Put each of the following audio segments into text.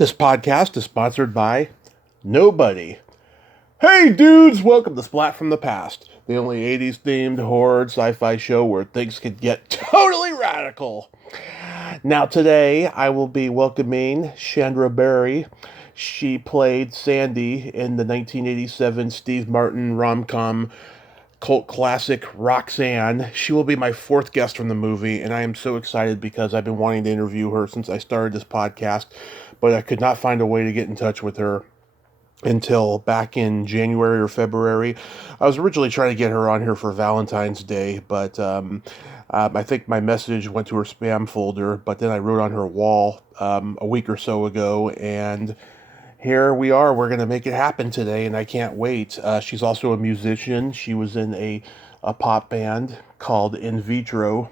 This podcast is sponsored by nobody. Hey dudes, welcome to Splat from the Past, the only 80s themed horror sci-fi show where things could get totally radical. Now today I will be welcoming Shandra Beri. She played Sandy in the 1987 Steve Martin rom-com cult classic Roxanne. She will be my fourth guest from the movie, and I am so excited because I've been wanting to interview her since I started this podcast, but I could not find a way to get in touch with her until back in January or February. I was originally trying to get her on here for Valentine's Day, but I think my message went to her spam folder, but then I wrote on her wall a week or so ago, and here we are. We're going to make it happen today, and I can't wait. She's also a musician. She was in a pop band called Vitro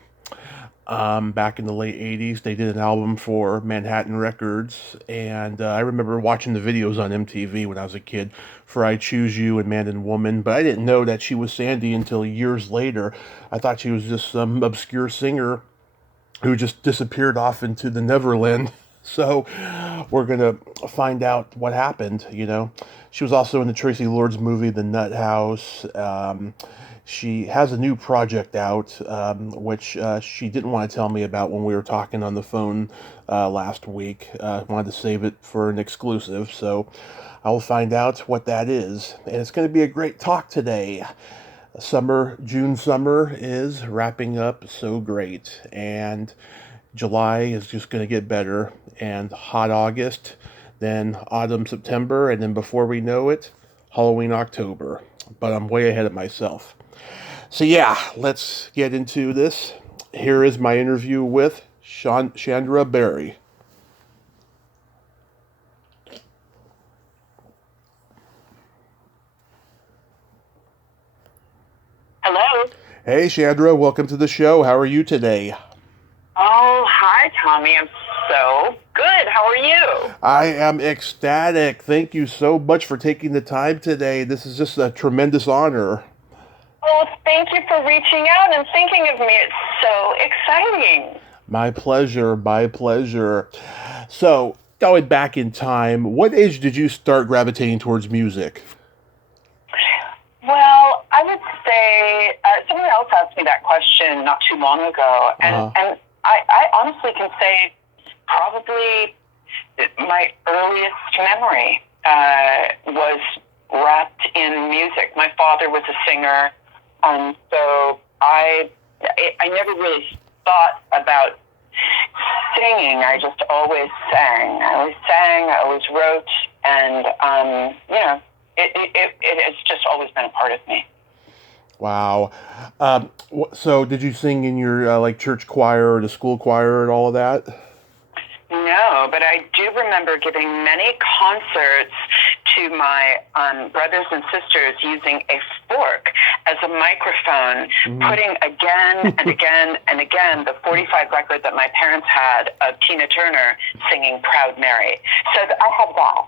back in the late 80s. They did an album for Manhattan Records, and I remember watching the videos on MTV when I was a kid for I Choose You and Man and Woman, but I didn't know that she was Sandy until years later. I thought she was just some obscure singer who just disappeared off into the Neverland. So we're going to find out what happened. She was also in the Tracy Lords movie, The Nut House. She has a new project out, which she didn't want to tell me about when we were talking on the phone last week. Wanted to save it for an exclusive, so I will find out what that is. And it's going to be a great talk today. June summer is wrapping up so great, and July is just going to get better, and hot August, then autumn September, and then before we know it, Halloween October. But I'm way ahead of myself. So yeah, let's get into this. Here is my interview with Shandra Beri. Hello. Hey Shandra, welcome to the show. How are you today? Oh, hi, Tommy. I'm so good. How are you? I am ecstatic. Thank you so much for taking the time today. This is just a tremendous honor. Oh, thank you for reaching out and thinking of me. It's so exciting. My pleasure, my pleasure. So, going back in time, what age did you start gravitating towards music? Well, I would say someone else asked me that question not too long ago, and I honestly can say probably my earliest memory was wrapped in music. My father was a singer, so I never really thought about singing. I just always sang. I always wrote, and it has just always been a part of me. Wow. So did you sing in your church choir or the school choir and all of that? No, but I do remember giving many concerts to my brothers and sisters using a fork as a microphone, putting again and again and again the 45 record that my parents had of Tina Turner singing Proud Mary. So I have that.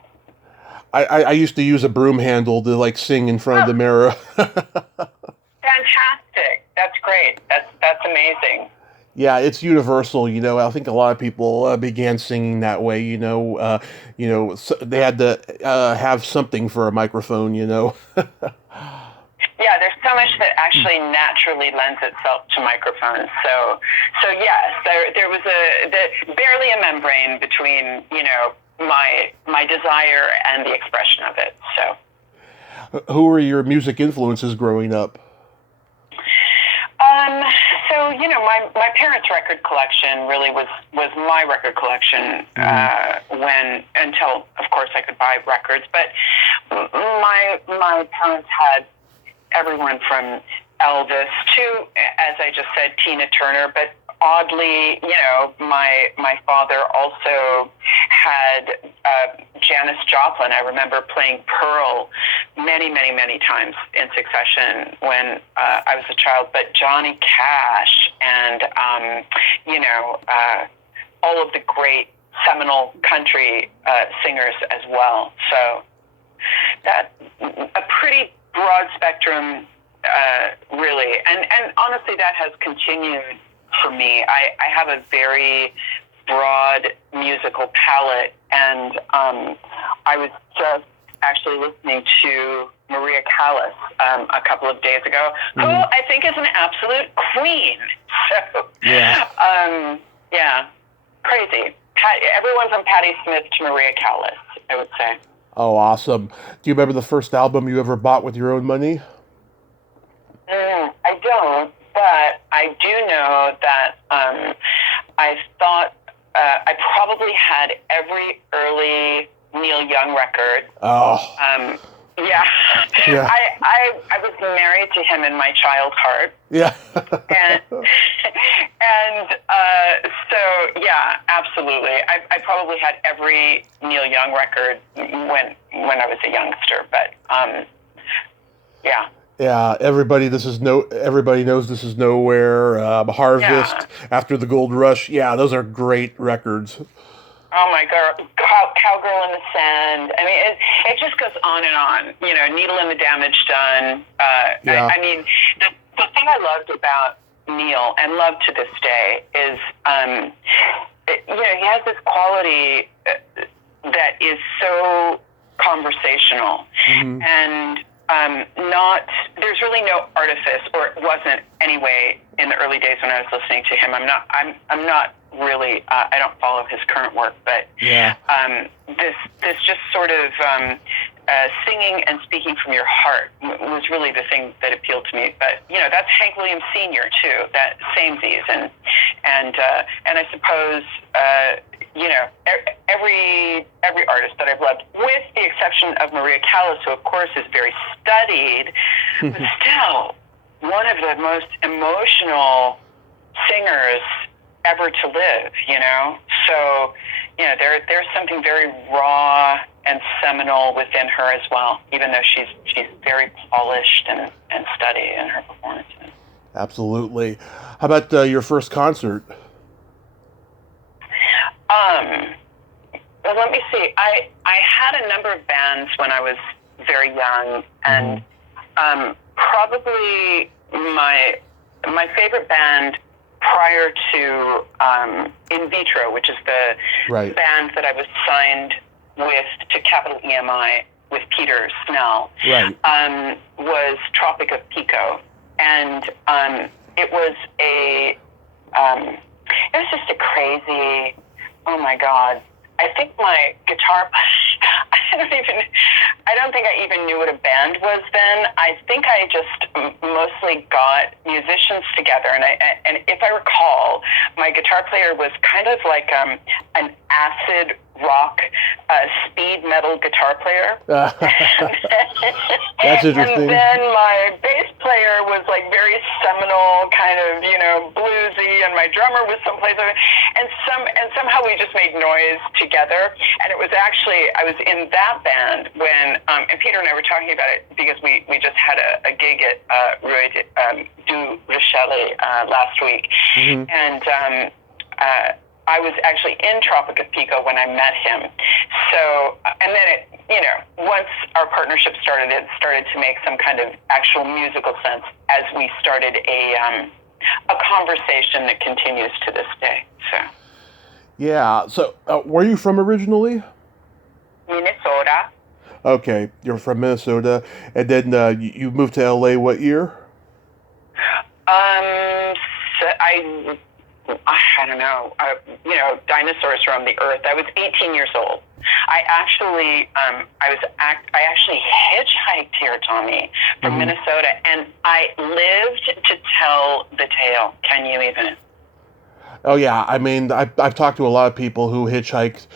I used to use a broom handle to sing in front of the mirror. Fantastic. That's great. That's amazing. Yeah, it's universal. I think a lot of people began singing that way. So they had to have something for a microphone. Yeah, there's so much that actually naturally lends itself to microphones. So yes, there was barely a membrane between my desire and the expression of it. So, who were your music influences growing up? So my parents' record collection really was my record collection until of course I could buy records. But my parents had everyone from Elvis to, as I just said, Tina Turner. But oddly, my father also had Janis Joplin. I remember playing Pearl many, many, many times in succession when I was a child. But Johnny Cash and, all of the great seminal country singers as well. So that a pretty broad spectrum, really. And honestly, that has continued for me. I have a very broad musical palette And I was just actually listening to Maria Callas a couple of days ago, who I think is an absolute queen. So, crazy. Everyone from Patti Smith to Maria Callas, I would say. Oh, awesome. Do you remember the first album you ever bought with your own money? I don't, but I do know that I thought I probably had every early Neil Young record. Oh. Yeah. I was married to him in my child's heart. Yeah. and so, yeah, absolutely. I probably had every Neil Young record when I was a youngster, but yeah. Yeah, everybody knows This Is Nowhere, Harvest, After the Gold Rush. Yeah, those are great records. Oh my God, Cowgirl in the Sand. I mean, it just goes on and on. You know, Needle in the Damage Done. I mean, the thing I loved about Neil, and love to this day, is he has this quality that is so conversational, and there's really no artifice, or it wasn't anyway in the early days when I was listening to him. I'm not really, I don't follow his current work, but this just sort of singing and speaking from your heart was really the thing that appealed to me. But that's Hank Williams Sr. too, that samesies, and I suppose every artist that I've loved, with the exception of Maria Callas, who of course is very studied, but still one of the most emotional singers ever to live, So, there's something very raw and seminal within her as well, even though she's very polished and studied in her performances. Absolutely. How about your first concert? Well, let me see. I had a number of bands when I was very young, and probably my favorite band prior to In Vitro, which is the band that I was signed with to Capital EMI with Peter Snell, was Tropic of Pico, and it was just a crazy. Oh my God. I think my guitar, I don't think I even knew what a band was then. I think I just mostly got musicians together, and if I recall, my guitar player was kind of like an acid rock speed metal guitar player. That's interesting. And then my bass player was like very seminal, kind of bluesy, and my drummer was someplace, and somehow we just made noise together. And it was actually, I was in that band when, and Peter and I were talking about it because we just had a gig at Rue du Rochelle last week, and I was actually in Tropic of Pico when I met him. So, and then once our partnership started, it started to make some kind of actual musical sense as we started a conversation that continues to this day. So. Yeah. So, where are you from originally? Minnesota. Okay, you're from Minnesota, and then you moved to LA what year? I don't know. Dinosaurs roam the earth. I was 18 years old. I actually hitchhiked here, Tommy, from Minnesota, and I lived to tell the tale. Can you even? Oh yeah, I mean, I've talked to a lot of people who hitchhiked,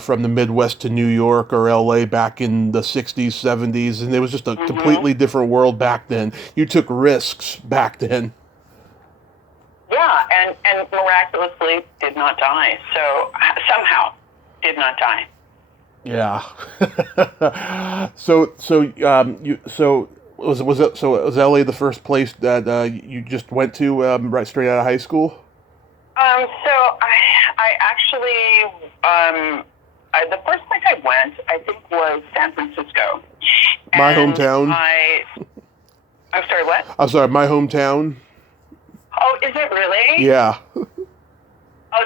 from the Midwest to New York or LA back in the 60s, 70s, and it was just a completely different world back then. You took risks back then. Yeah, and miraculously did not die. So somehow did not die. Yeah. Was LA the first place that you just went to right straight out of high school? So I actually the first place I went, I think, was San Francisco. My hometown. I'm sorry, what? I'm sorry, my hometown. Oh, is it really? Yeah. Oh,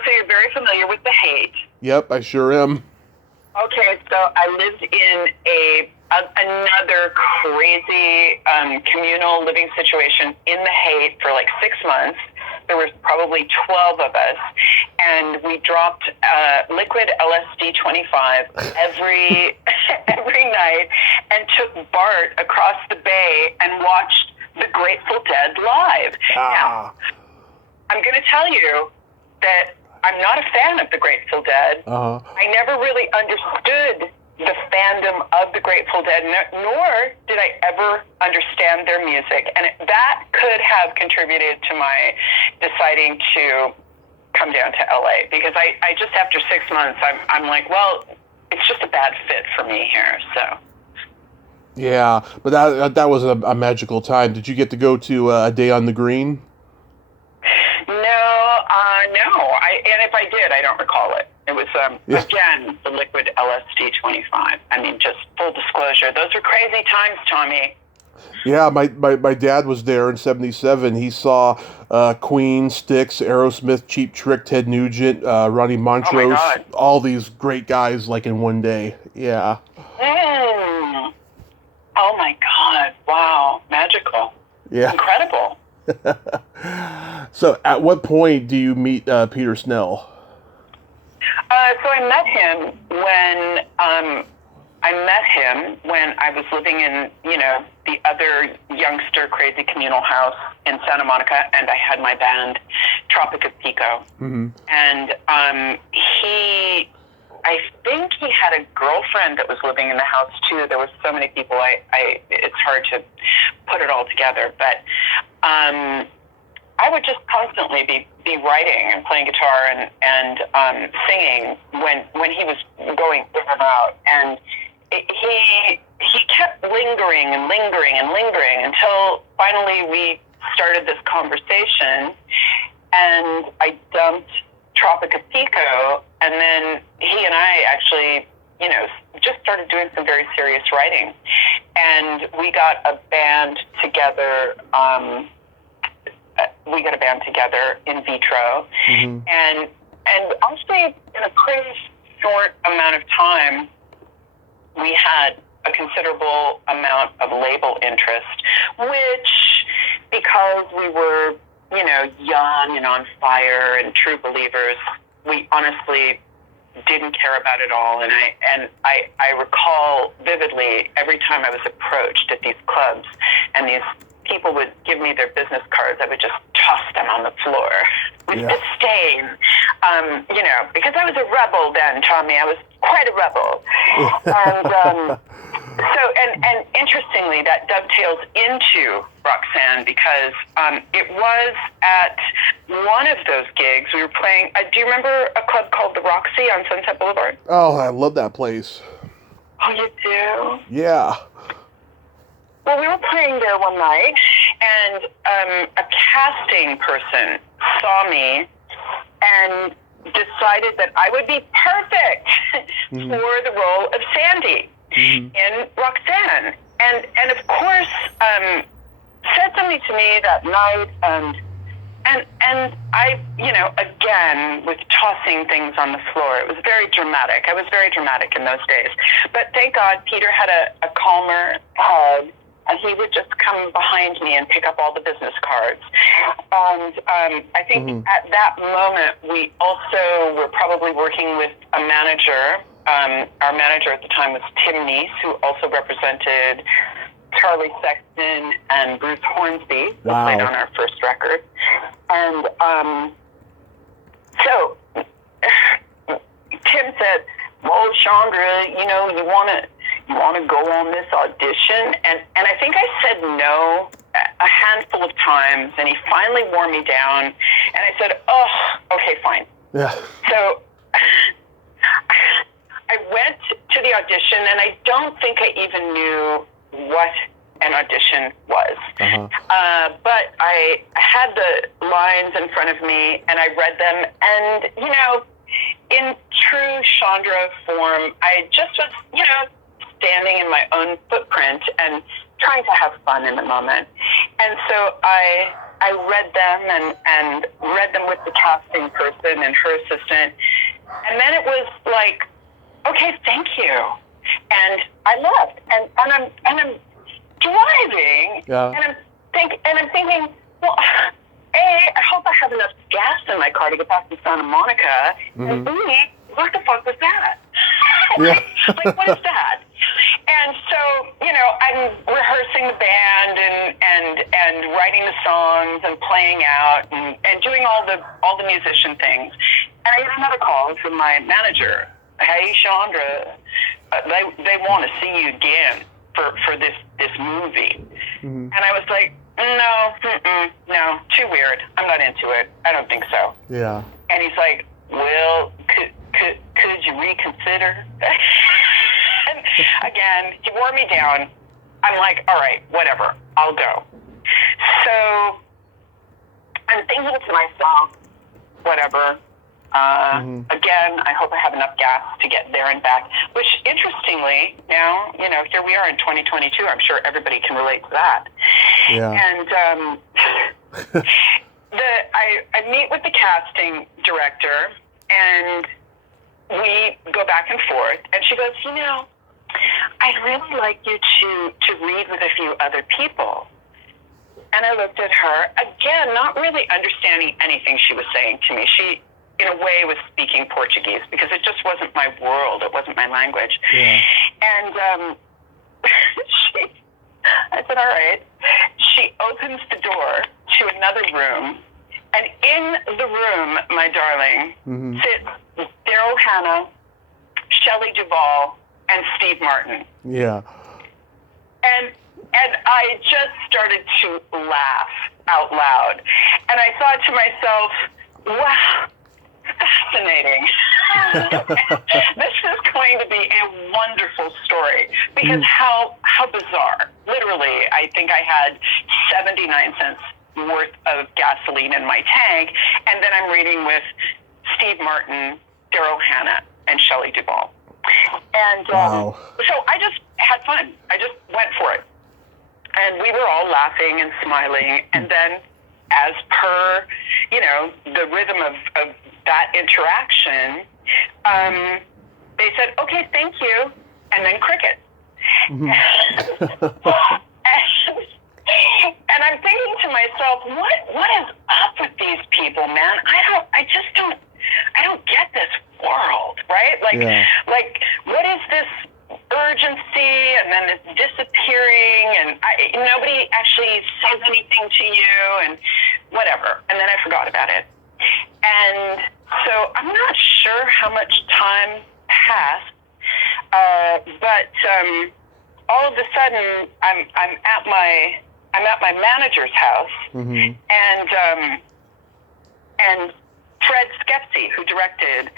so you're very familiar with the hate. Yep, I sure am. Okay, so I lived in another crazy communal living situation in the Haight for like 6 months. There was probably 12 of us, and we dropped liquid LSD 25 every night, and took Bart across the bay and watched the Grateful Dead live. Now, I'm going to tell you that I'm not a fan of the Grateful Dead. I never really understood the fandom of the Grateful Dead, nor did I ever understand their music. And that could have contributed to my deciding to come down to LA, because I just, after 6 months, I'm like, well, it's just a bad fit for me here, so. Yeah, but that was a magical time. Did you get to go to a day on the green? No. And if I did, I don't recall it. It was, again, the liquid LSD 25. I mean, just full disclosure. Those were crazy times, Tommy. Yeah, my dad was there in '77. He saw Queen, Styx, Aerosmith, Cheap Trick, Ted Nugent, Ronnie Montrose, all these great guys like in one day. Yeah. Oh my God! Wow, magical. Yeah. Incredible. So, at what point do you meet Peter Snell? So I met him when I was living in, the other youngster crazy communal house in Santa Monica, and I had my band Tropic of Pico. Mm-hmm. And I think he had a girlfriend that was living in the house too. There was so many people. It's hard to put it all together, but I would just constantly be writing and playing guitar and singing when he was going in and out, and he kept lingering until finally we started this conversation, and I dumped Tropic of Pico, and then he and I actually, just started doing some very serious writing, and we got a band together. In Vitro, mm-hmm. and actually in a pretty short amount of time, we had a considerable amount of label interest, which, because we were, young and on fire and true believers, we honestly didn't care about it all. And I recall vividly every time I was approached at these clubs and these people would give me their business cards, I would just toss them on the floor with disdain, because I was a rebel then, Tommy. I was quite a rebel. And and interestingly, that dovetails into Roxanne, because it was at one of those gigs we were playing. Do you remember a club called the Roxy on Sunset Boulevard? Oh, I love that place. Oh, you do? Yeah. Well, we were playing there one night, and a casting person saw me and decided that I would be perfect mm-hmm. for the role of Sandy mm-hmm. in Roxanne. And of course, said something to me that night, and I, again, was tossing things on the floor. It was very dramatic. I was very dramatic in those days. But thank God Peter had a calmer head, and he would just come behind me and pick up all the business cards. And I think mm-hmm. at that moment, we also were probably working with a manager. Our manager at the time was Tim Neese, who also represented Charlie Sexton and Bruce Hornsby, who played on our first record. And so Tim said, well, Shandra, you want to go on this audition? And I think I said no a handful of times, and he finally wore me down, and I said, oh, okay, fine. Yeah. So I went to the audition, and I don't think I even knew what an audition was. Uh-huh. But I had the lines in front of me, and I read them, and, in true Shandra form, I just was, standing in my own footprint and trying to have fun in the moment. And so I read them and read them with the casting person and her assistant. And then it was like, okay, thank you. And I left, and I'm driving, Yeah. and I'm thinking, well, A, I hope I have enough gas in my car to get back to Santa Monica, and B, what the fuck was that? Yeah. Like, what is that? And so, I'm rehearsing the band and writing the songs and playing out and doing all the musician things. And I get another call from my manager. Hey, Chandra, they want to see you again for this movie. And I was like, no, too weird. I'm not into it. I don't think so. Yeah. And he's like, well, could you reconsider? And again, he wore me down. I'm like, all right, whatever, I'll go. So I'm thinking to myself, whatever. Again, I hope I have enough gas to get there and back, which interestingly, now, here we are in 2022. I'm sure everybody can relate to that. Yeah. And I meet with the casting director, and we go back and forth, and she goes, I'd really like you to read with a few other people. And I looked at her, again, not really understanding anything she was saying to me. She, in a way, was speaking Portuguese because it just wasn't my world. It wasn't my language. Yeah. And I said, all right. She opens the door to another room. And in the room, my darling, sits Daryl Hannah, Shelley Duvall, and Steve Martin. Yeah. And I just started to laugh out loud. And I thought to myself, wow, fascinating. This is going to be a wonderful story. Because how bizarre. Literally, I think I had 79 cents worth of gasoline in my tank. And then I'm reading with Steve Martin, Daryl Hannah, and Shelley Duvall. And wow. So I just had fun. I just went for it. And we were all laughing and smiling. And then, as per, the rhythm of that interaction, they said, okay, thank you, and then cricket. And I'm thinking to myself, what is up with these people, man? I don't get this world, right? Like, what is this urgency and then it's disappearing and nobody actually says anything to you and whatever. And then I forgot about it. And so I'm not sure how much time passed, but all of a sudden I'm at my manager's house, and Fred Skepsy, who directed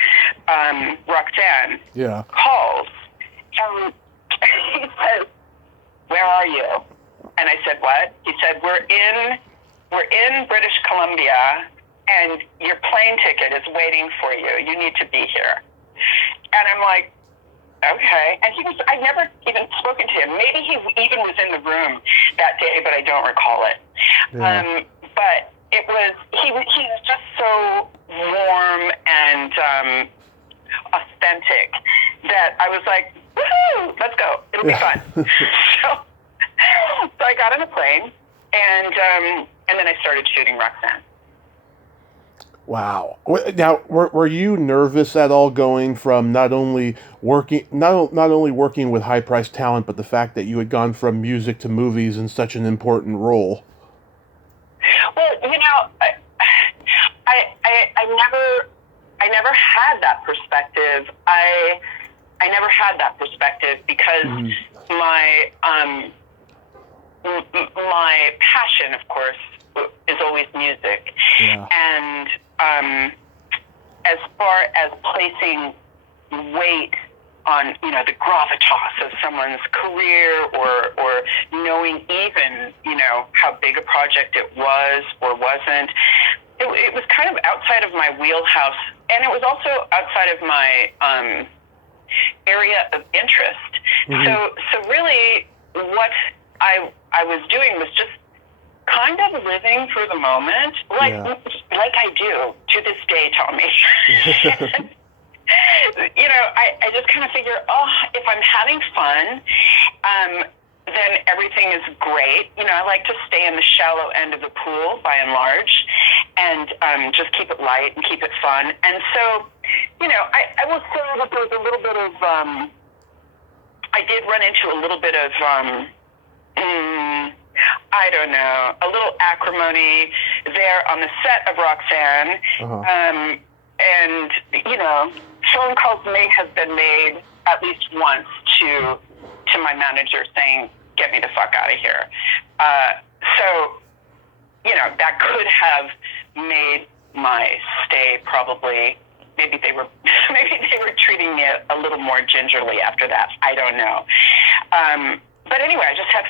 Roxanne, calls. He says, "Where are you?" And I said, "What?" He said, "We're in British Columbia, and your plane ticket is waiting for you. You need to be here." And I'm like, okay. And I'd never even spoken to him. Maybe he even was in the room that day, but I don't recall it. Yeah. But he's just so warm and authentic that I was like, woohoo, let's go. It'll be fun. So I got on a plane, and then I started shooting Roxanne. Wow. Now, were you nervous at all going from not only working with high-priced talent, but the fact that you had gone from music to movies in such an important role? Well, I never had that perspective. I never had that perspective because my passion, of course, is always music. Yeah. And as far as placing weight on, the gravitas of someone's career or knowing even, how big a project it was or wasn't, it was kind of outside of my wheelhouse. And it was also outside of my area of interest. So really what I was doing was just kind of living for the moment, like I do to this day, Tommy. I just kind of figure, if I'm having fun, then everything is great. I like to stay in the shallow end of the pool by and large, and just keep it light and keep it fun. And so, I will say that there was a little bit of, I did run into a little bit of, I don't know, a little acrimony there on the set of Roxanne. Uh-huh. And, phone calls may have been made at least once to my manager saying, get me the fuck out of here. So, that could have made my stay probably, maybe they were treating me a little more gingerly after that. I don't know. But anyway, I just had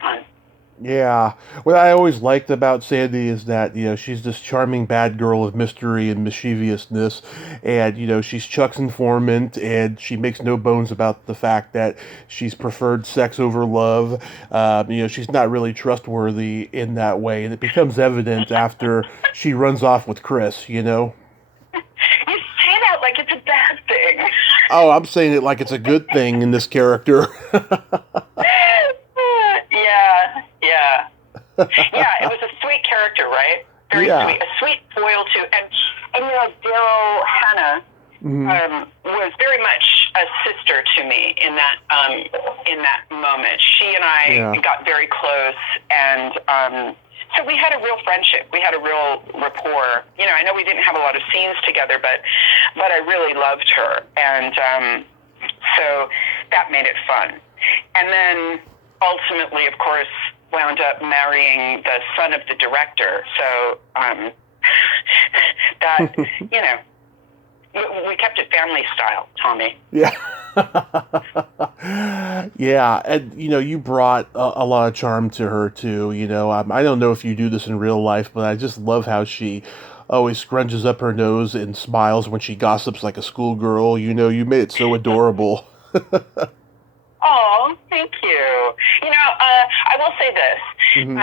fun. Yeah. What I always liked about Sandy is that, she's this charming bad girl of mystery and mischievousness. And, she's Chuck's informant, and she makes no bones about the fact that she's preferred sex over love. She's not really trustworthy in that way. And it becomes evident after she runs off with Chris, You say that like it's a bad thing. Oh, I'm saying it like it's a good thing in this character. Yeah. It was a sweet character, right? Very sweet. A sweet foil too. And Daryl Hannah was very much a sister to me in that moment. She and I got very close, and so we had a real friendship. We had a real rapport. I know we didn't have a lot of scenes together, but I really loved her, and so that made it fun. And then ultimately, of course, wound up marrying the son of the director. So that, we kept it family style, Tommy. Yeah. Yeah, and you brought a lot of charm to her too. I don't know if you do this in real life, but I just love how she always scrunches up her nose and smiles when she gossips like a schoolgirl. You made it so adorable. Oh, thank you. I will say this. Mm-hmm.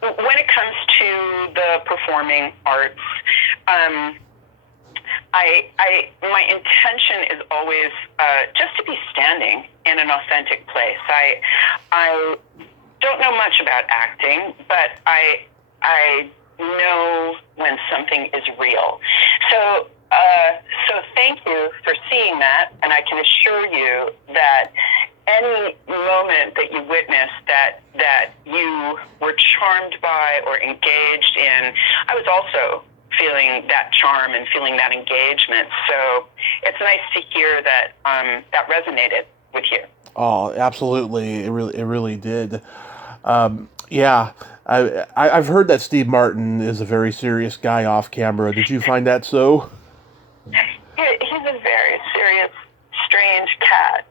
When it comes to the performing arts, my intention is always just to be standing in an authentic place. I don't know much about acting, but I know when something is real. So thank you for seeing that, and I can assure you that any moment that you witnessed that you were charmed by or engaged in, I was also feeling that charm and feeling that engagement. So it's nice to hear that that resonated with you. Oh, absolutely! It really did. Yeah, I've heard that Steve Martin is a very serious guy off camera. Did you find that so? He's a very serious, strange cat.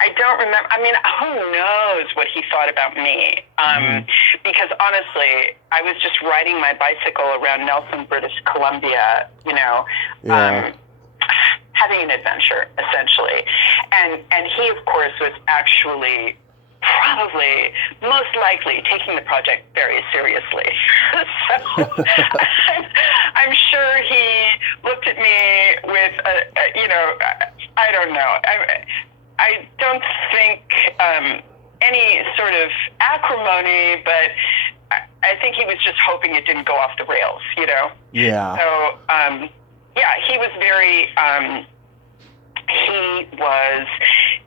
I don't remember. I mean, who knows what he thought about me? Because honestly, I was just riding my bicycle around Nelson, British Columbia, having an adventure, essentially. And he, of course, was actually probably most likely taking the project very seriously. So I'm sure he looked at me with I don't know. I don't think any sort of acrimony, but I think he was just hoping it didn't go off the rails, Yeah. So he was very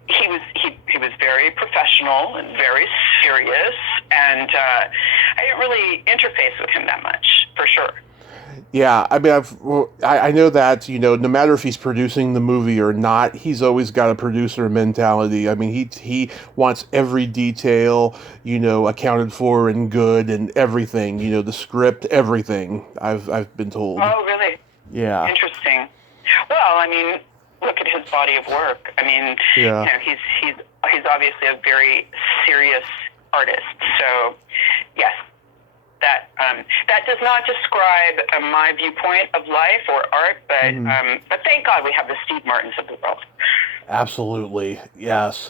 he was very professional and very serious, and I didn't really interface with him that much, for sure. Yeah, I mean, I know that, no matter if he's producing the movie or not, he's always got a producer mentality. I mean, he wants every detail, accounted for and good and everything, the script, everything, I've been told. Oh, really? Yeah. Interesting. Well, I mean, look at his body of work. I mean, he's obviously a very serious artist. So, yes. That does not describe my viewpoint of life or art, but thank God we have the Steve Martins of the world. Absolutely, yes.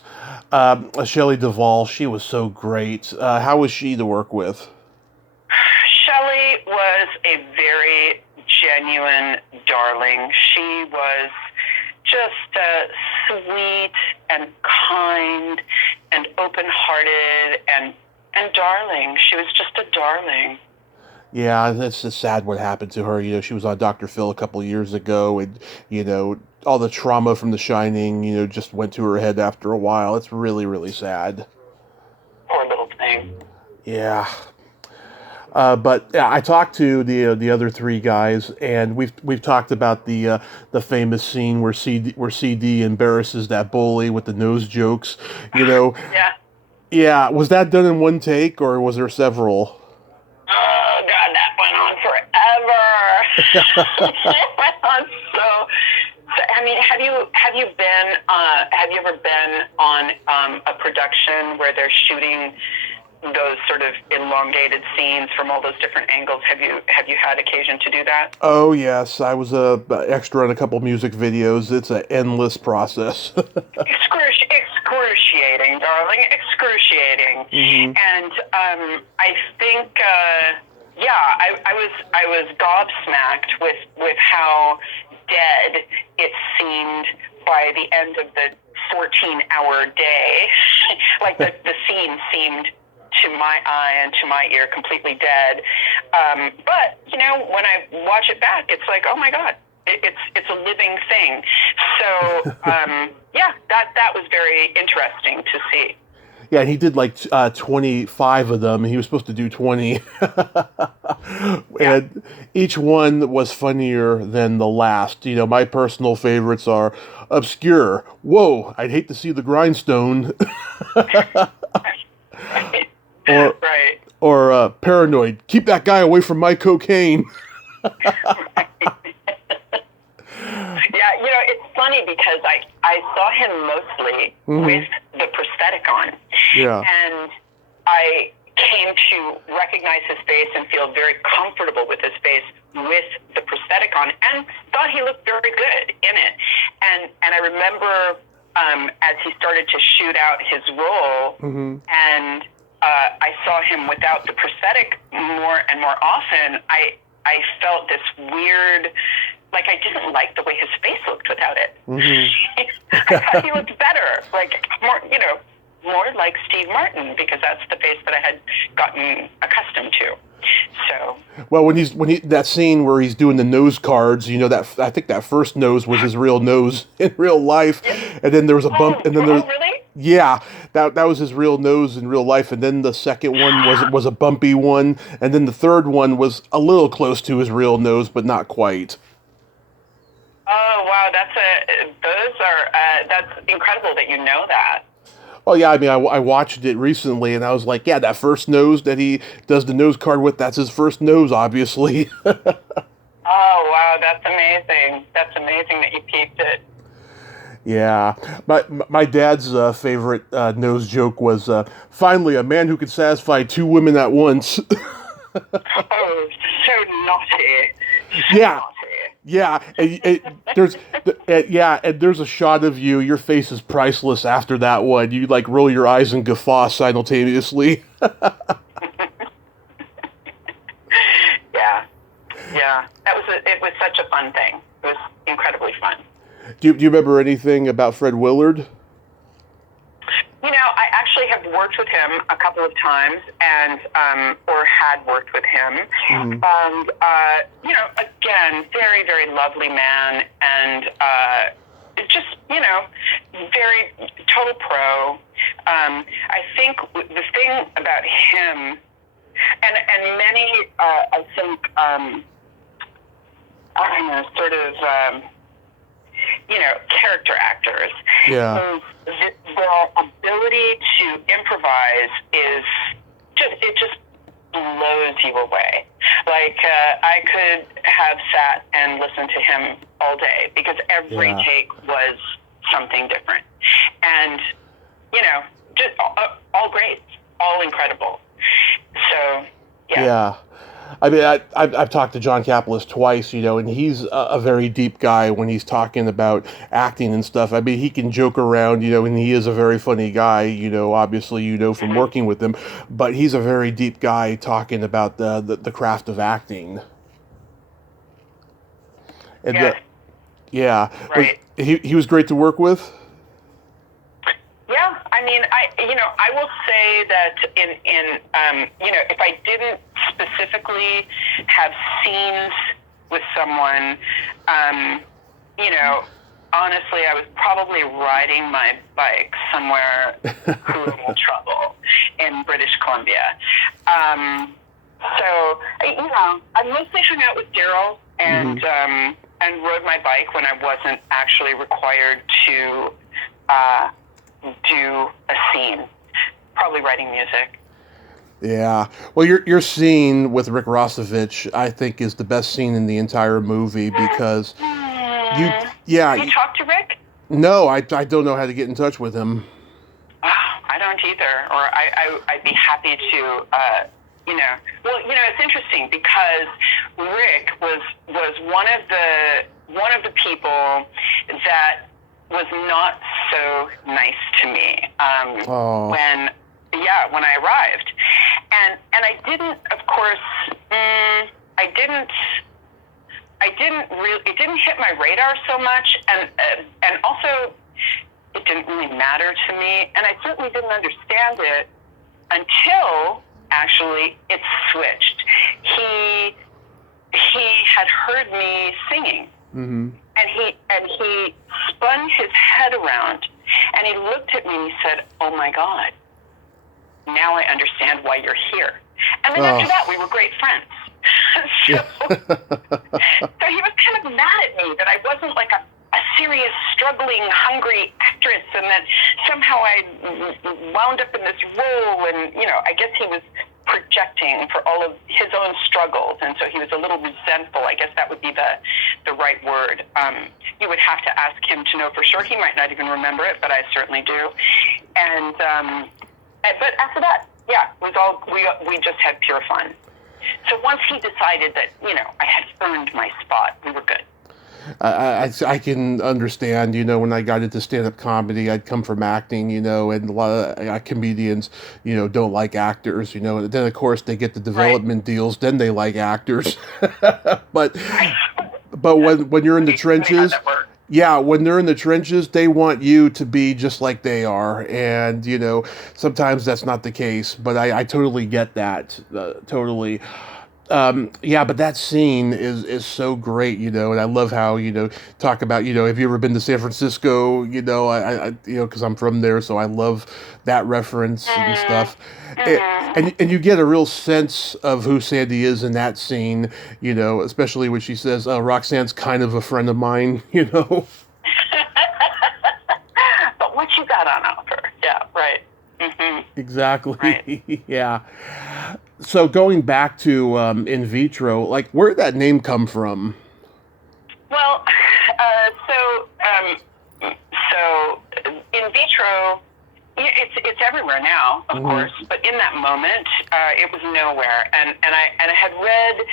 Shelley Duvall, she was so great. How was she to work with? Kelly was a very genuine darling. She was just sweet and kind and open-hearted and darling. She was just a darling. Yeah, that's just sad what happened to her. You know, she was on Dr. Phil a couple of years ago, and, you know, all the trauma from The Shining, you know, just went to her head after a while. It's really, really sad. Poor little thing. Yeah. But yeah, I talked to the other three guys, and we've talked about the famous scene where CD embarrasses that bully with the nose jokes. You know, Yeah. yeah, was that done in one take or was there several? Oh God, that went on forever. It went on so. I mean, have you ever been on a production where they're shooting those sort of elongated scenes from all those different angles? Have you had occasion to do that? Oh yes, I was a extra in a couple music videos. It's an endless process. Excruciating, darling, excruciating. Mm-hmm. And I think, I was gobsmacked with how dead it seemed by the end of the 14-hour day. Like the scene seemed, to my eye and to my ear, completely dead. But you know, when I watch it back, it's like, oh my God, it's a living thing. So that was very interesting to see. Yeah, and he did like 25 of them, and he was supposed to do 20. And each one was funnier than the last. You know, my personal favorites are Obscure. Whoa, I'd hate to see the grindstone. Or Paranoid. Keep that guy away from my cocaine. Yeah, you know, it's funny because I saw him mostly with the prosthetic on. Yeah. And I came to recognize his face and feel very comfortable with his face with the prosthetic on, and thought he looked very good in it. And I remember as he started to shoot out his role, and I saw him without the prosthetic more and more often, I felt this weird, like I didn't like the way his face looked without it. I thought he looked better, like more like Steve Martin, because that's the face that I had gotten accustomed to. So. Well, when he that scene where he's doing the nose cards, you know, that I think that first nose was his real nose in real life, and then there was a bump, and then there. Oh, really? Yeah, that was his real nose in real life, and then the second one was a bumpy one, and then the third one was a little close to his real nose, but not quite. Oh wow, that's incredible that you know that. Oh yeah, I mean, I watched it recently, and I was like, yeah, that first nose that he does the nose card with, that's his first nose, obviously. Oh wow, that's amazing. That's amazing that you peeped it. Yeah, my dad's favorite nose joke was, finally, a man who could satisfy two women at once. Oh, so naughty. So Yeah. naughty. Yeah, and there's a shot of you. Your face is priceless after that one. You like roll your eyes and guffaw simultaneously. Yeah. It was such a fun thing. It was incredibly fun. Do you remember anything about Fred Willard? You know, I actually have worked with him a couple of times, and or had worked with him, and you know, again, very, very lovely man, and just, you know, very total pro. I think the thing about him, and many, I think, I don't know, sort of. You know, character actors. Yeah. The ability to improvise just blows you away. Like, I could have sat and listened to him all day because every take was something different. And, you know, just all great, all incredible. So, yeah. I mean, I've talked to John Caplis twice, and he's a very deep guy when he's talking about acting and stuff. I mean, he can joke around, and he is a very funny guy, obviously, from Mm-hmm. working with him, but he's a very deep guy talking about the craft of acting. And Yes, yeah, right. he was great to work with. Yeah, I mean, I will say that if I didn't specifically have scenes with someone, honestly, I was probably riding my bike somewhere who was in trouble in British Columbia. So, I mostly hung out with Daryl and rode my bike when I wasn't actually required to do a scene, probably writing music. Yeah. Well, your scene with Rick Rossovich, I think, is the best scene in the entire movie because Have you talked to Rick? No, I don't know how to get in touch with him. I don't either, or I'd be happy to. Well, it's interesting because Rick was one of the people that was not so nice to me when I arrived, and I didn't, of course, I didn't really, it didn't hit my radar so much, and also it didn't really matter to me, and I certainly didn't understand it until actually it switched. He had heard me singing. Mm-hmm. And he spun his head around, and he looked at me and he said, "Oh my God, now I understand why you're here." And then after that, we were great friends. So he was kind of mad at me that I wasn't like a serious, struggling, hungry actress, and that somehow I wound up in this role. And I guess he was projecting for all of his own struggles, and so he was a little resentful. I guess that would be the right word. You would have to ask him to know for sure. He might not even remember it, but I certainly do. And but after that, yeah, it was all we just had pure fun. So once he decided that I had earned my spot, we were good. I can understand, when I got into stand-up comedy, I'd come from acting, and a lot of comedians, don't like actors, and then of course they get the development deals, then they like actors. but when you're in the trenches, when they're in the trenches, they want you to be just like they are, and sometimes that's not the case, but I totally get that, totally. But that scene is so great, and I love how, talk about, have you ever been to San Francisco, I because I'm from there, so I love that reference and stuff. And you get a real sense of who Sandy is in that scene, especially when she says, Roxanne's kind of a friend of mine, But what you got on offer? Yeah, right. Mm-hmm. Exactly. Right. Yeah. So going back to In Vitro, like, where did that name come from? Well, so In Vitro, it's everywhere now, of course. But in that moment, it was nowhere. And I had read,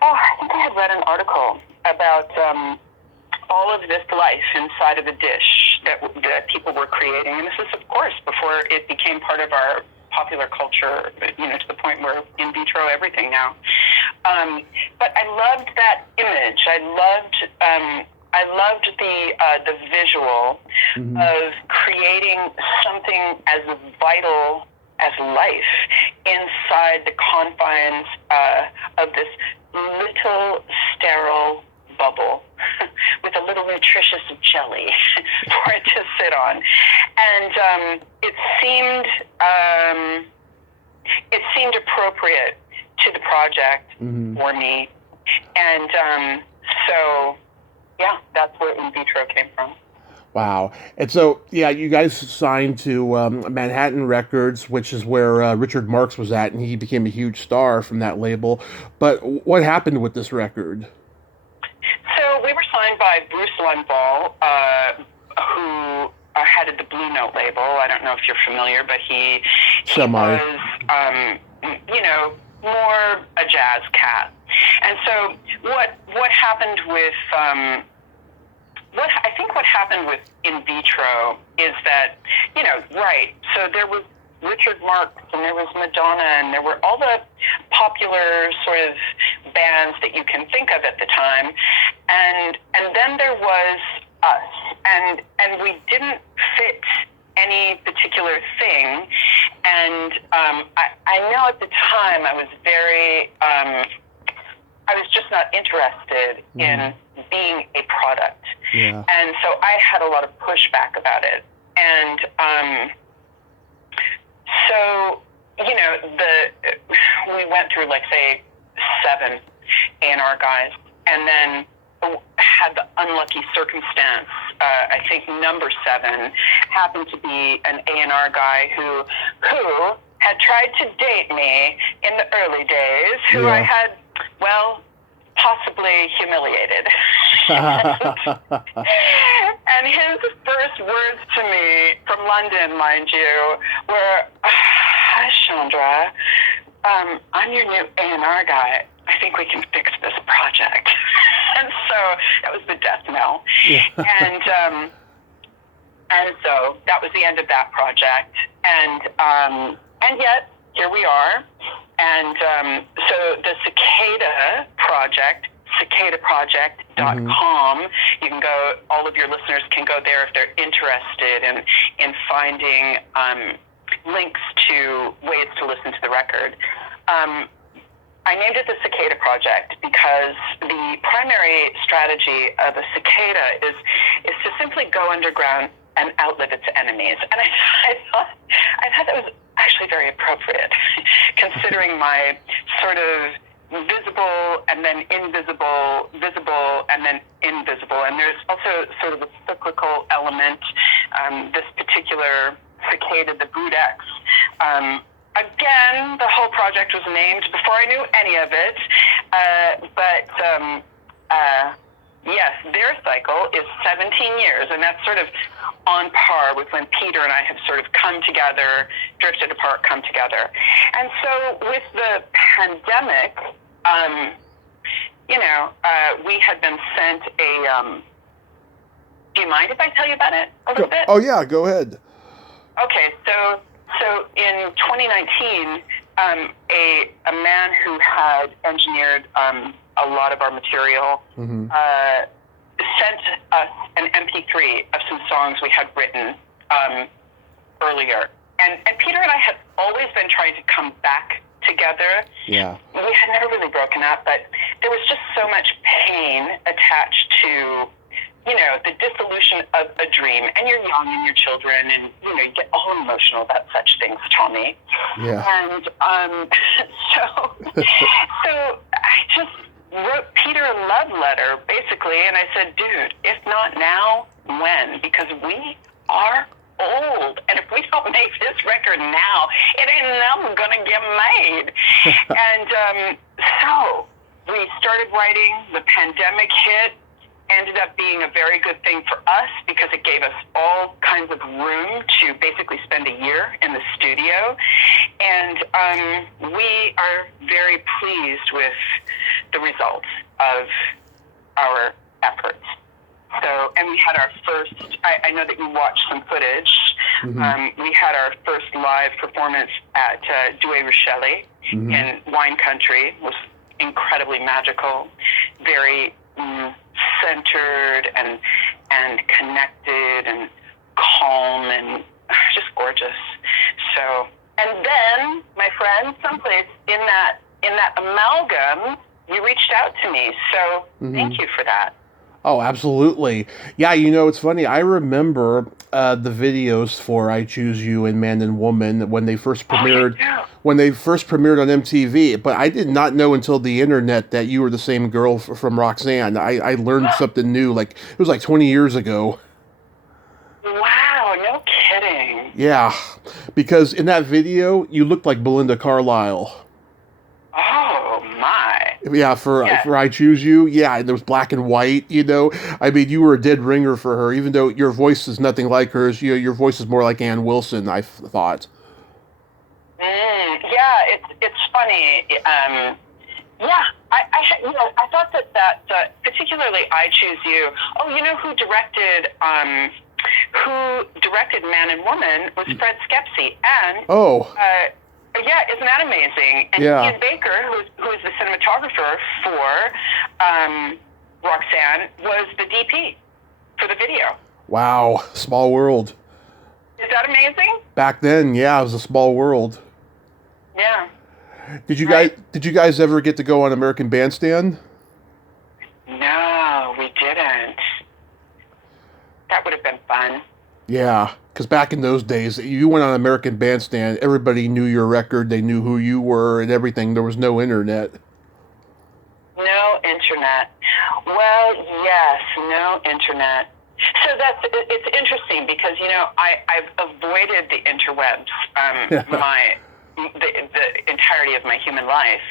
I think I had read an article about all of this life inside of a dish that people were creating, and this is, of course, before it became part of our popular culture, to the point where in vitro everything now. But I loved that image. I loved the visual of creating something as vital as life inside the confines of this little sterile bubble with a little nutritious jelly for it to sit on. And it seemed appropriate to the project for me. And so, yeah, that's where In Vitro came from. Wow. And so, yeah, you guys signed to Manhattan Records, which is where Richard Marx was at, and he became a huge star from that label. But what happened with this record? So we were signed by Bruce Lundvall, who headed the Blue Note label. I don't know if you're familiar, but he was, more a jazz cat. And so what happened with what happened with In Vitro is that, right, so there was Richard Marx, and there was Madonna, and there were all the popular sort of bands that you can think of at the time, and then there was us, and we didn't fit any particular thing, and I know at the time I was very, I was just not interested in being a product, and so I had a lot of pushback about it, and so, we went through, like, say, 7 A&R guys, and then had the unlucky circumstance, I think number 7 happened to be an A&R guy who had tried to date me in the early days, who I had, well, possibly humiliated. And his first words to me, from London, mind you, were, "Hi, Shandra. I'm your new A&R guy. I think we can fix this project." And so that was the death knell. Yeah. And so that was the end of that project. And yet here we are. And so the Cicada Project, cicadaproject.com. You can go, all of your listeners can go there if they're interested in finding links to ways to listen to the record. I named it the Cicada Project because the primary strategy of a cicada is to simply go underground and outlive its enemies. And I thought that was actually very appropriate, considering my sort of visible and then invisible, visible and then invisible. And there's also sort of a cyclical element. This particular cicada, the Brood X, again, the whole project was named before I knew any of it. Yes, their cycle is 17 years, and that's sort of on par with when Peter and I have sort of come together, drifted apart, come together. And so with the pandemic, we had been sent a, do you mind if I tell you about it a little bit? Oh, yeah, go ahead. Okay, so in 2019, a man who had engineered a lot of our material sent us an MP3 of some songs we had written earlier. And Peter and I had always been trying to come back together. Yeah. We had never really broken up, but there was just so much pain attached to, the dissolution of a dream. And you're young and your children, and, you get all emotional about such things, Tommy. Yeah. And so I just wrote Peter a love letter, basically, and I said, dude, if not now, when? Because we are old, and if we don't make this record now, it ain't never gonna get made. And so we started writing. The pandemic hit. Ended up being a very good thing for us because it gave us all kinds of room to basically spend a year in the studio. And we are very pleased with the results of our efforts. So, and we had our first, I know that you watched some footage. We had our first live performance at Douai Rochelle in wine country. It was incredibly magical, very centered and connected and calm and just gorgeous. So, and then, my friend, someplace in that amalgam, you reached out to me. So thank you for that. Oh, absolutely. Yeah, it's funny. I remember the videos for "I Choose You" and "Man and Woman" when they first premiered. When they first premiered on MTV, but I did not know until the internet that you were the same girl from Roxanne. I learned something new. Like it was like 20 years ago. Wow, no kidding. Yeah, because in that video you looked like Belinda Carlisle. Oh my. Yeah, for "I Choose You." Yeah, there was black and white, I mean, you were a dead ringer for her, even though your voice is nothing like hers. Your voice is more like Ann Wilson, I thought. Yeah, it's funny. Yeah, I thought that particularly I Choose You. Oh, you know who directed Man and Woman was Fred Skepsey, and yeah, isn't that amazing? And Yeah. Ian Baker, who is the cinematographer for Roxanne, was the DP for the video. Wow, small world. Is that amazing? Back then, yeah, it was a small world. Yeah. Did you guys ever get to go on American Bandstand? No, we didn't. That would have been fun. Yeah, because back in those days, you went on American Bandstand, everybody knew your record, they knew who you were and everything. There was no internet. No internet. Well, yes, no internet. So it's interesting because, you know, I've avoided the interwebs the entirety of my human life.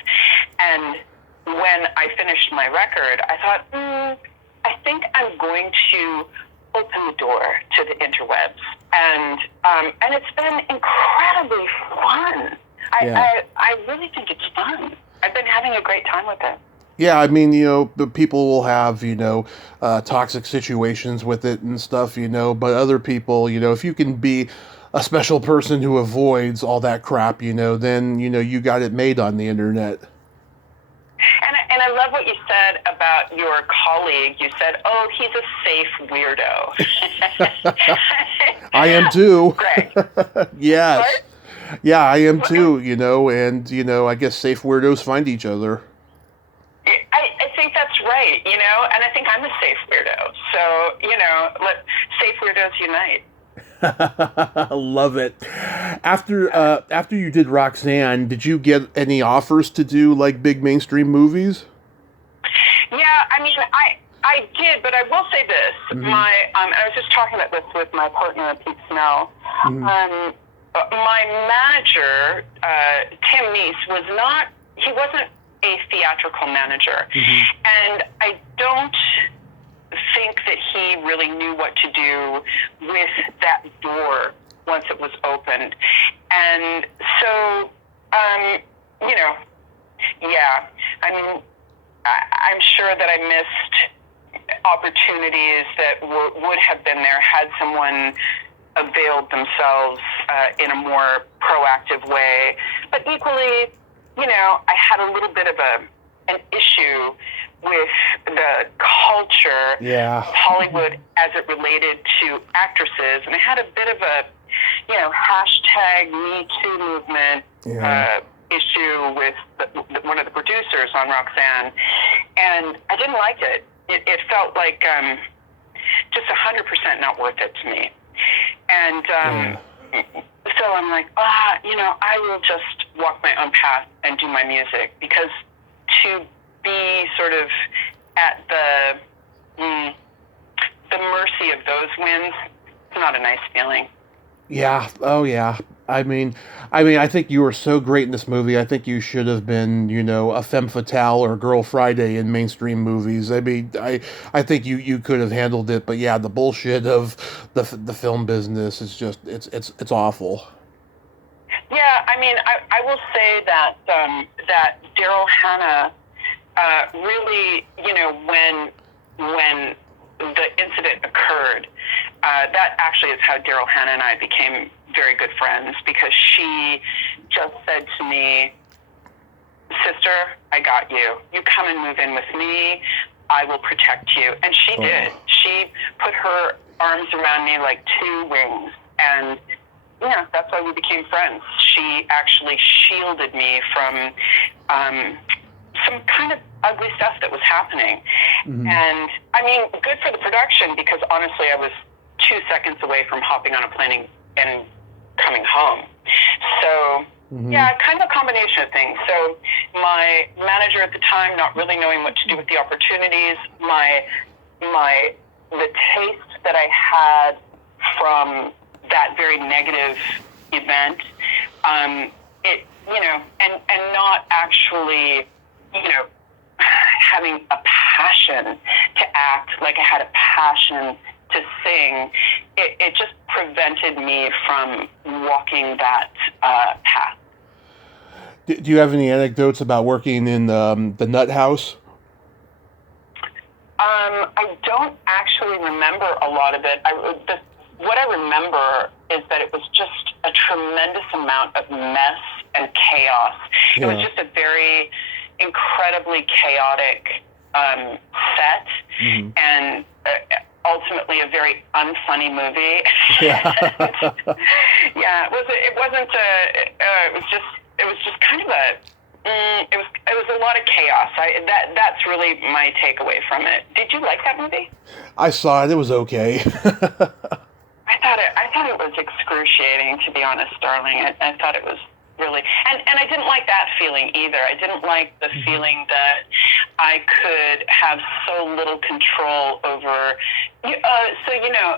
And when I finished my record, I thought, I think I'm going to open the door to the interwebs. And it's been incredibly fun. I really think it's fun. I've been having a great time with it. Yeah, I mean, you know, the people will have, you know, toxic situations with it and stuff, you know, but other people, you know, if you can be a special person who avoids all that crap, you know, then, you know, you got it made on the internet. And I love what you said about your colleague. You said, oh, he's a safe weirdo. I am too. Greg. Yes. What? Yeah, I am too, you know, and, you know, I guess safe weirdos find each other. I think that's right, you know, and I think I'm a safe weirdo. So, you know, let safe weirdos unite. Love it. After you did Roxanne, did you get any offers to do like big mainstream movies? Yeah, I mean, I did, but I will say this. Mm-hmm. I was just talking about this with my partner, Pete Snell. Mm-hmm. My manager, Tim Neese, he wasn't a theatrical manager. Mm-hmm. And I don't think that he really knew what to do with that door once it was opened. And so, you know, yeah, I mean, I'm sure that I missed opportunities that would have been there had someone availed themselves in a more proactive way. But equally, you know, I had a little bit of an issue with the culture of Hollywood as it related to actresses. And I had a bit of a, you know, hashtag Me Too movement issue with one of the producers on Roxanne. And I didn't like it. It felt like just 100% not worth it to me. And so I'm like, you know, I will just walk my own path and do my music, because to be sort of at the mercy of those winds, it's not a nice feeling. Yeah. Oh, yeah. I mean, I think you were so great in this movie. I think you should have been, you know, a femme fatale or Girl Friday in mainstream movies. I mean, I think you could have handled it. But yeah, the bullshit of the film business is just it's awful. Yeah, I mean, I will say that that Daryl Hannah really, you know, when the incident occurred, that actually is how Daryl Hannah and I became very good friends, because she just said to me, sister, I got you. You come and move in with me. I will protect you. And she did. She put her arms around me like two wings. And, you know, that's why we became friends. She actually shielded me from some kind of ugly stuff that was happening. Mm-hmm. And, I mean, good for the production, because honestly, I was 2 seconds away from hopping on a plane and coming home. So, yeah, kind of a combination of things. So my manager at the time not really knowing what to do with the opportunities, the taste that I had from that very negative event, it, you know, and not actually, you know, having a passion to act like I had a passion to sing, it just prevented me from walking that path. Do you have any anecdotes about working in the nut house? I don't actually remember a lot of it. What I remember is that it was just a tremendous amount of mess and chaos. It was Yeah. just a very incredibly chaotic set, and ultimately a very unfunny movie. Yeah. Yeah, it wasn't it was just kind of it was a lot of chaos. That's really my takeaway from it. Did you like that movie? I saw it. It was okay. I thought it was excruciating, to be honest, darling. I thought it was really, and I didn't like that feeling either. I didn't like the feeling that I could have so little control over. So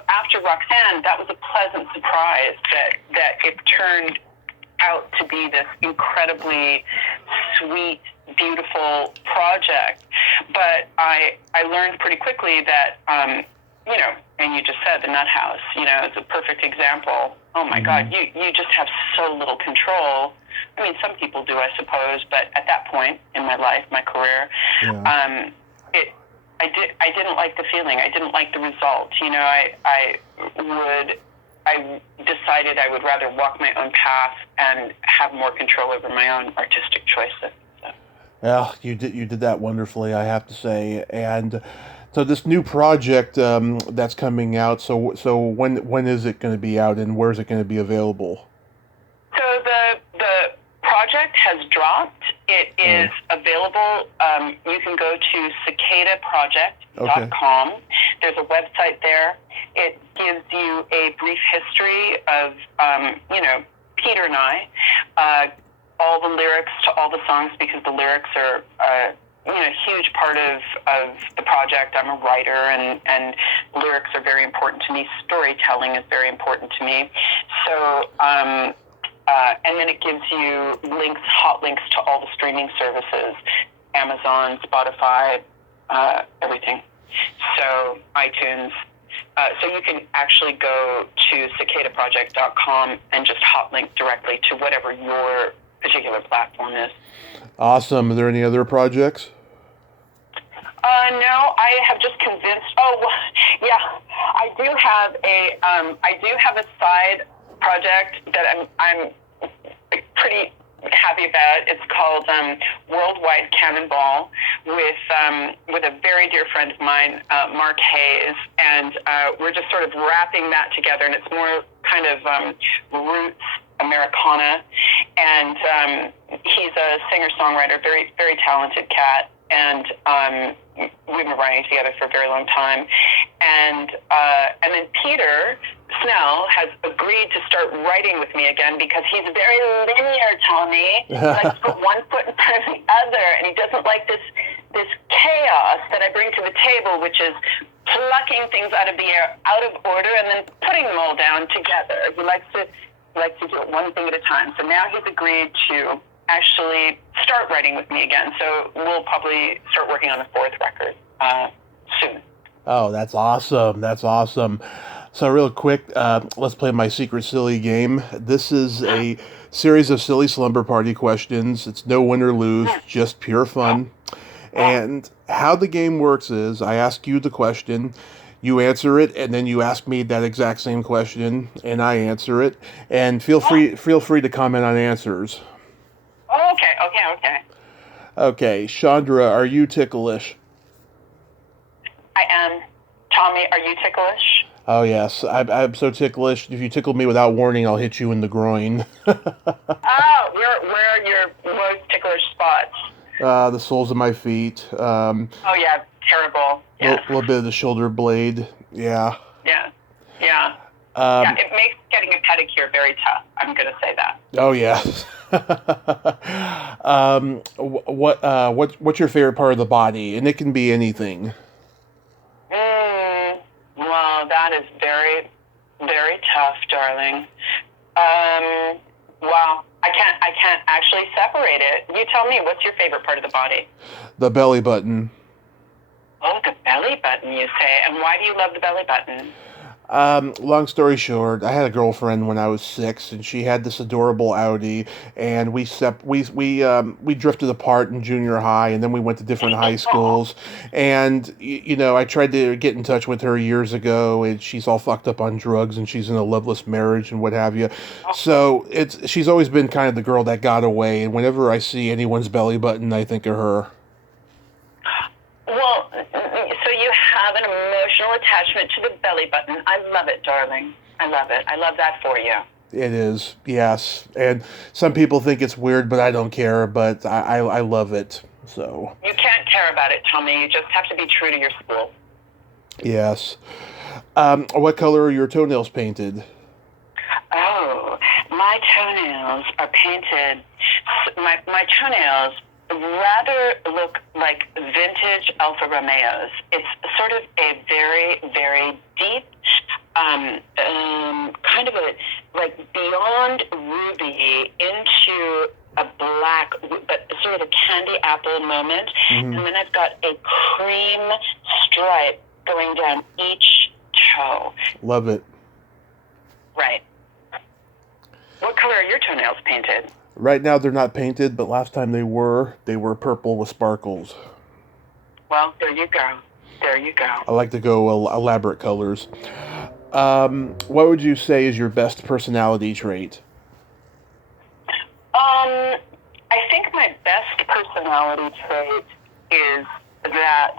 after Roxanne, that was a pleasant surprise that it turned out to be this incredibly sweet, beautiful project. But I learned pretty quickly that, and you just said the nut house, is a perfect example. Oh my God, you just have so little control. I mean, some people do, I suppose, but at that point in my life, my career, Yeah. I didn't like the feeling. I didn't like the result. I decided I would rather walk my own path and have more control over my own artistic choices. So. Well, you did that wonderfully, I have to say. And so this new project that's coming out. So when is it going to be out, and where is it going to be available? So the project has dropped. It is available. You can go to cicadaproject.com. Okay. There's a website there. It gives you a brief history of, Peter and I, all the lyrics to all the songs, because the lyrics are, a huge part of the project. I'm a writer, and lyrics are very important to me. Storytelling is very important to me. So, and then it gives you hot links to all the streaming services, Amazon, Spotify, everything. So iTunes. So you can actually go to cicadaproject.com and just hot link directly to whatever your particular platform is. Awesome. Are there any other projects? No, I have just convinced. Oh, yeah, I do have a side project that I'm pretty happy about. It's called Worldwide Cannonball with a very dear friend of mine, Mark Hayes, and we're just sort of wrapping that together, and it's more kind of roots Americana, and he's a singer-songwriter, very, very talented cat, and we've been writing together for a very long time, and then Peter Snell has agreed to start writing with me again because he's very linear, Tommy. He likes to put one foot in front of the other, and he doesn't like this chaos that I bring to the table, which is plucking things out of the air, out of order, and then putting them all down together. He likes to do it one thing at a time. So now he's agreed to actually start writing with me again. So we'll probably start working on the fourth record soon. Oh, that's awesome. That's awesome. So real quick, let's play my secret silly game. This is a series of silly slumber party questions. It's no win or lose, just pure fun. And how the game works is I ask you the question, you answer it, and then you ask me that exact same question, and I answer it. And feel free to comment on answers. Oh, okay. Okay, Chandra, are you ticklish? I am. Tommy, are you ticklish? Oh, yes. I'm so ticklish. If you tickle me without warning, I'll hit you in the groin. Oh, where are your most ticklish spots? The soles of my feet. Oh, yeah, terrible. Yeah. A little bit of the shoulder blade. Yeah. Yeah. It makes getting a pedicure very tough. I'm going to say that. Oh, yeah. What's your favorite part of the body? And it can be anything. Well, that is very, very tough, darling. Wow. I can't actually separate it. You tell me, what's your favorite part of the body? The belly button. Oh, the belly button, you say. And why do you love the belly button? Long story short, I had a girlfriend when I was 6, and she had this adorable Audi, and we drifted apart in junior high, and then we went to different high schools, and I tried to get in touch with her years ago, and she's all fucked up on drugs, and she's in a loveless marriage and what have you. So she's always been kind of the girl that got away, and whenever I see anyone's belly button, I think of her. Well, so you have an emotional attachment to the belly button. I love it, darling. I love it. I love that for you. It is, yes. And some people think it's weird, but I don't care. But I love it. So you can't care about it, Tommy. You just have to be true to your school. Yes. What color are your toenails painted? Oh, my toenails are painted. My toenails rather look like vintage Alfa Romeos. It's sort of a very, very deep, kind of a, like, beyond ruby into a black, but sort of a candy apple moment. Mm-hmm. And then I've got a cream stripe going down each toe. Love it. Right. What color are your toenails painted? Right now they're not painted, but last time they were purple with sparkles. Well, there you go. There you go. I like to go elaborate colors. What would you say is your best personality trait? I think my best personality trait is that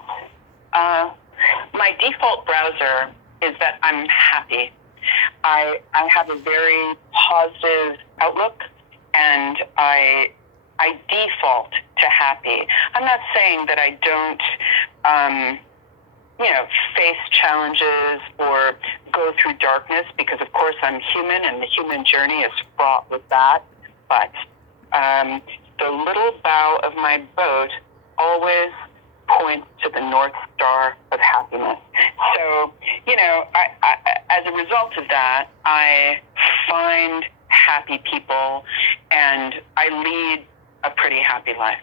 my default browser is that I'm happy. I have a very positive outlook, and I default to happy. I'm not saying that I don't, face challenges or go through darkness, because of course I'm human, and the human journey is fraught with that. But the little bow of my boat always points to the North Star of happiness. So, I, as a result of that, I find happy people, and I lead a pretty happy life.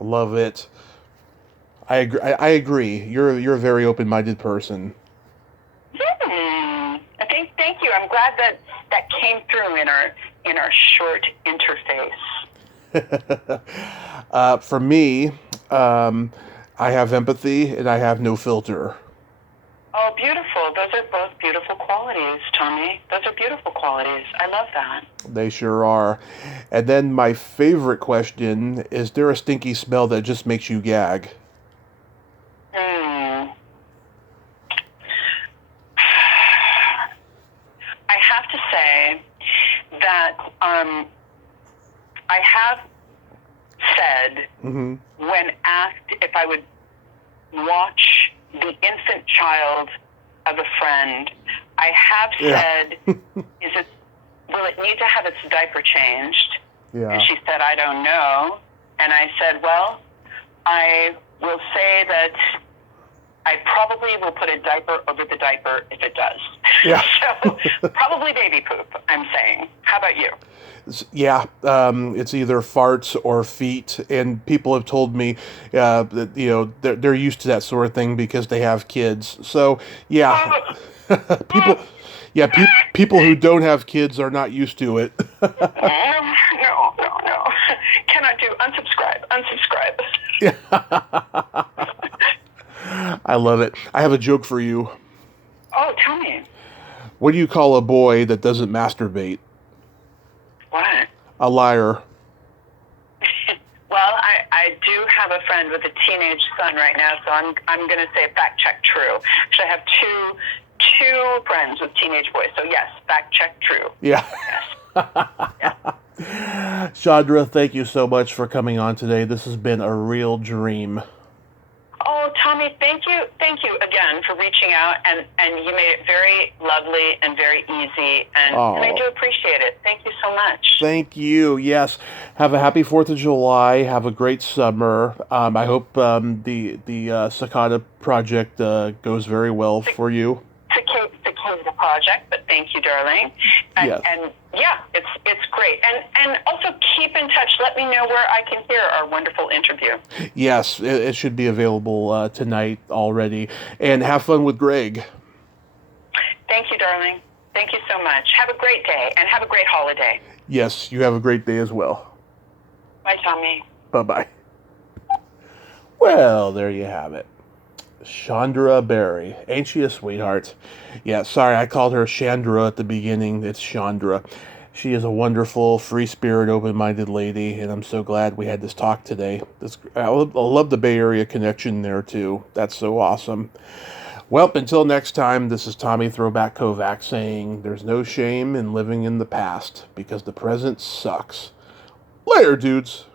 I love it. I agree. You're a very open-minded person. Thank you. I'm glad that came through in our short interface. For me, I have empathy and I have no filter. Oh, beautiful. Those are both beautiful qualities, Tommy. Those are beautiful qualities. I love that. They sure are. And then my favorite question, is there a stinky smell that just makes you gag? I have to say that I have said, mm-hmm. when asked if I would watch the infant child of a friend, I have said, will it need to have its diaper changed? Yeah. And she said, I don't know. And I said, well, I will say that I probably will put a diaper over the diaper if it does. Yeah. So probably baby poop, I'm saying. How about you? Yeah, it's either farts or feet, and people have told me that they're used to that sort of thing because they have kids. So yeah, people who don't have kids are not used to it. No. Cannot do. Unsubscribe. Yeah. I love it. I have a joke for you. Oh, tell me. What do you call a boy that doesn't masturbate? What? A liar. Well, I do have a friend with a teenage son right now, so I'm going to say fact check true. Actually, I have two friends with teenage boys, so yes, fact check true. Yeah. Yes. Shandra, thank you so much for coming on today. This has been a real dream. Oh, Tommy, thank you again for reaching out, and you made it very lovely and very easy, and I do appreciate it. Thank you so much. Thank you. Yes. Have a happy 4th of July. Have a great summer. I hope the Cicada Project goes very well for you. Cicada Project, but thank you, darling. And yeah, it's great. And also keep in touch. Let me know where I can hear our wonderful interview. Yes, it should be available tonight already. And have fun with Greg. Thank darling. Thank you so much. Have a great day, and have a great holiday. Yes, you have a great day as well. Bye, Tommy. Bye-bye. Well, there you have it. Shandra Beri. Ain't she a sweetheart? Yeah, sorry, I called her Shandra at the beginning. It's Shandra. She is a wonderful, free-spirit, open-minded lady, and I'm so glad we had this talk today. I love the Bay Area connection there, too. That's so awesome. Well, until next time, this is Tommy Throwback Kovac saying there's no shame in living in the past because the present sucks. Later, dudes.